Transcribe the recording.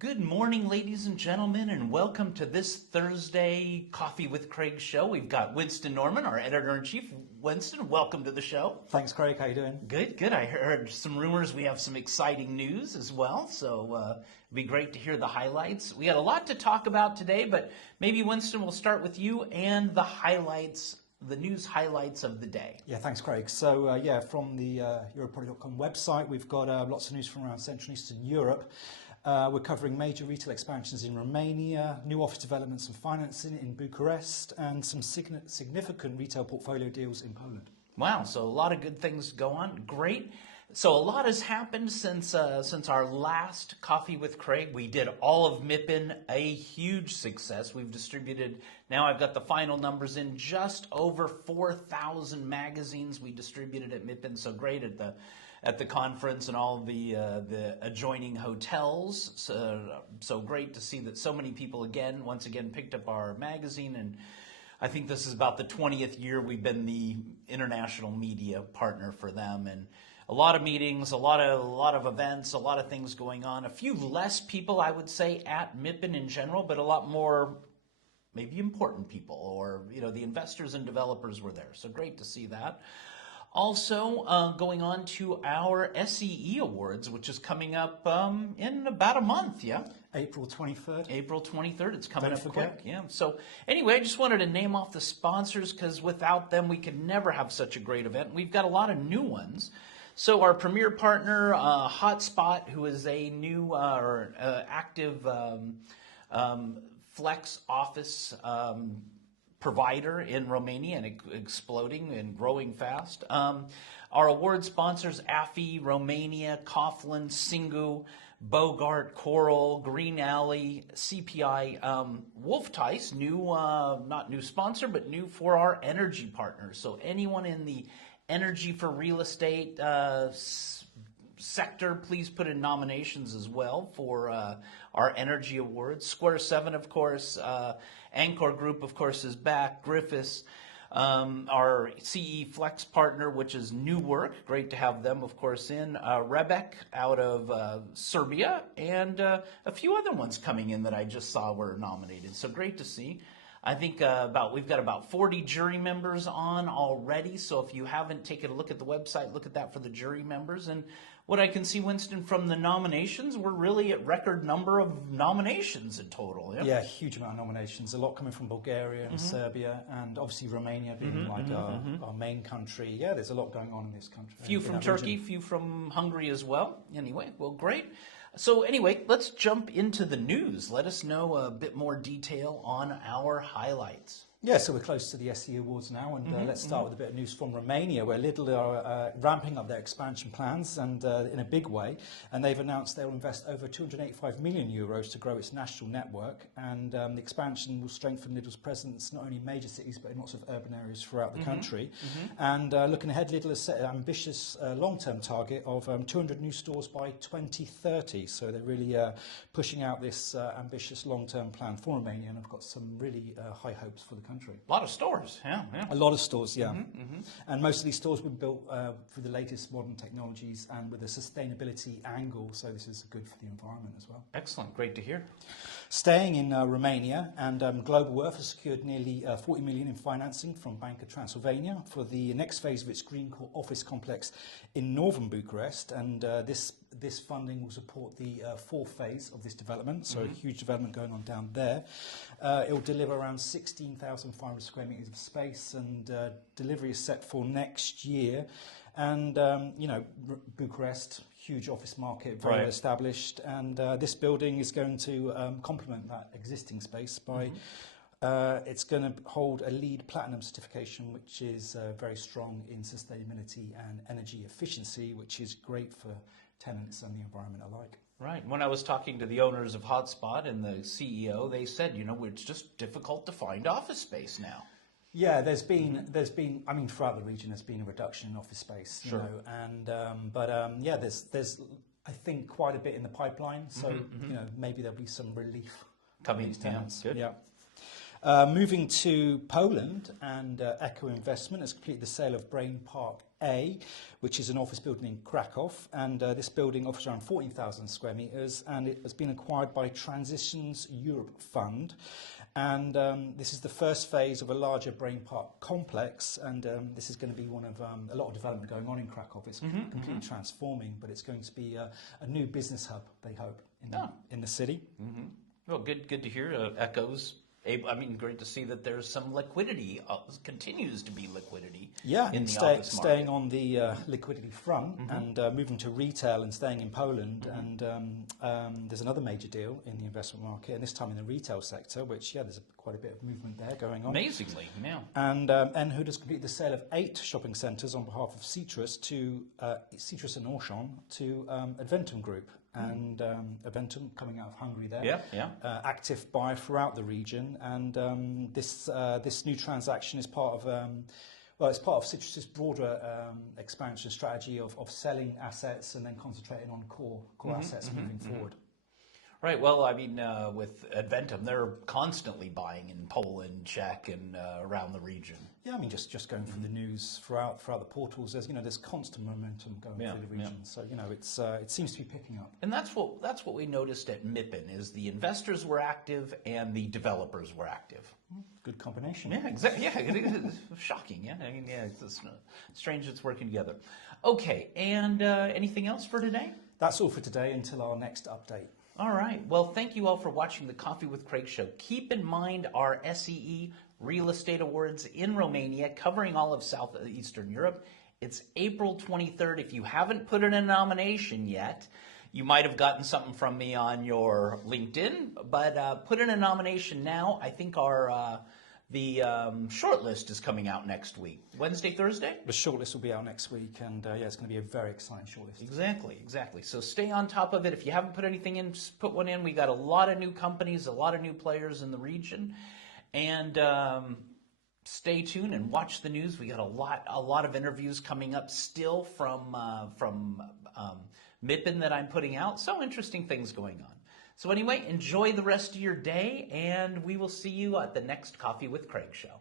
Good morning, ladies and gentlemen, and welcome to this Thursday Coffee with Craig show. We've got Winston Norman, our editor-in-chief. Winston, welcome to the show. Thanks, Craig. How you doing? Good. I heard some rumors. We have some exciting news as well, so it'd be great to hear the highlights. We had a lot to talk about today, but maybe, Winston, we'll start with you and the highlights, the news highlights of the day. Yeah, thanks, Craig. So, from the EuropaProperty.com website, we've got lots of news from around Central and Eastern Europe. We're covering major retail expansions in Romania, new office developments and financing in Bucharest, and some significant retail portfolio deals in Poland. Wow, so a lot of good things go on. Great. So a lot has happened since our last Coffee with Craig. We did all of MIPIM, a huge success. We've distributed, now I've got the final numbers in, just over 4,000 magazines we distributed at MIPIM. So great at the conference and all the adjoining hotels. So great to see that so many people once again picked up our magazine, and I think this is about the 20th year we've been the international media partner for them, and a lot of meetings, a lot of events, a lot of things going on. A few less people, I would say, at MIPIM in general, but a lot more maybe important people, or the investors and developers were there. So great to see that. Also, going on to our SEE Awards, which is coming up in about a month, yeah? April 23rd. April 23rd. It's coming Don't up forget. quick, yeah. So anyway, I just wanted to name off the sponsors because without them, we could never have such a great event. We've got a lot of new ones. So our premier partner, Hotspot, who is a new active flex office provider in Romania and exploding and growing fast. Our award sponsors, AFI, Romania, Coughlin, Singu, Bogart, Coral, Green Alley, CPI, Wolf Tice, not new sponsor, but new for our energy partners. So anyone in the energy for real estate sector, please put in nominations as well for our energy awards. Square 7, of course, Anchor Group, of course, is back. Griffiths, our CE Flex partner, which is New Work. Great to have them, of course, in. Rebek out of Serbia, and a few other ones coming in that I just saw were nominated. So great to see. I think we've got about 40 jury members on already. So if you haven't taken a look at the website, look at that for the jury members. And what I can see, Winston, from the nominations, we're really at record number of nominations in total. Yeah, huge amount of nominations. A lot coming from Bulgaria and Serbia, and obviously Romania being our main country. Yeah, there's a lot going on in this country. Few from Turkey, few from Hungary as well. Anyway, well, great. So anyway, let's jump into the news. Let us know a bit more detail on our highlights. Yeah, so we're close to the SE Awards now, and let's start with a bit of news from Romania, where Lidl are ramping up their expansion plans, and in a big way, and they've announced they'll invest over 285 million euros to grow its national network, and the expansion will strengthen Lidl's presence not only in major cities, but in lots of urban areas throughout the country. And looking ahead, Lidl has set an ambitious long-term target of 200 new stores by 2030, so they're really pushing out this ambitious long-term plan for Romania, and I've got some really high hopes for the country. A lot of stores, yeah. A lot of stores, yeah. And most of these stores were built with the latest modern technologies and with a sustainability angle, so this is good for the environment as well. Excellent, great to hear. Staying in Romania, and Global Worth has secured nearly 40 million in financing from Bank of Transylvania for the next phase of its green office complex in northern Bucharest, and this funding will support the fourth phase of this development, so a huge development going on down there. It will deliver around 16,500 square metres of space, and delivery is set for next year. And, Bucharest, huge office market, very well established, and this building is going to complement that existing space by it's going to hold a LEED Platinum certification, which is very strong in sustainability and energy efficiency, which is great for tenants and the environment alike. Right. When I was talking to the owners of Hotspot and the CEO, they said, it's just difficult to find office space now. Yeah, there's been, I mean, throughout the region, there's been a reduction in office space, you know, and there's, I think, quite a bit in the pipeline. So, maybe there'll be some relief coming to tenants. Good. Yeah. Moving to Poland, and Echo Investment has completed the sale of Brain Park A, which is an office building in Krakow, and this building offers around 14,000 square metres, and it has been acquired by Transitions Europe Fund. And this is the first phase of a larger Brain Park complex, and this is going to be one of a lot of development going on in Krakow. It's completely transforming, but it's going to be a new business hub, they hope, in the city. Well, good to hear. Echoes. I mean, great to see that there's some liquidity, continues to be liquidity. Yeah, in the office market. Staying on the liquidity front and moving to retail and staying in Poland. And there's another major deal in the investment market, and this time in the retail sector, which, there's quite a bit of movement there going on. Amazingly, yeah. And Enhood has completed the sale of 8 shopping centres on behalf of Citrus and Auchan to Adventum Group. And Adventum, coming out of Hungary there, active buyer throughout the region. And this new transaction is part of it's part of Citrus's broader expansion strategy of selling assets and then concentrating on core assets moving forward. Right. Well, I mean, with Adventum, they're constantly buying in Poland, Czech, and around the region. Yeah, I mean, just going through the news throughout the portals, there's constant momentum going through the region. So it seems to be picking up. And that's what we noticed at MIPIN is the investors were active and the developers were active. Good combination. Yeah, exactly. Yeah, it is shocking. Yeah, I mean, it's strange it's working together. Okay, and anything else for today? That's all for today until our next update. All right. Well, thank you all for watching the Coffee with Craig show. Keep in mind our SEE Real Estate Awards in Romania, covering all of Southeastern Europe. It's April 23rd. If you haven't put in a nomination yet, you might have gotten something from me on your LinkedIn, but put in a nomination now. I think the shortlist is coming out next week. Wednesday, Thursday? The shortlist will be out next week, and it's going to be a very exciting shortlist. Exactly. So stay on top of it. If you haven't put anything in, just put one in. We got a lot of new companies, a lot of new players in the region, and stay tuned and watch the news. We got a lot of interviews coming up still from MIPIN that I'm putting out. So interesting things going on. So anyway, enjoy the rest of your day, and we will see you at the next Coffee with Craig show.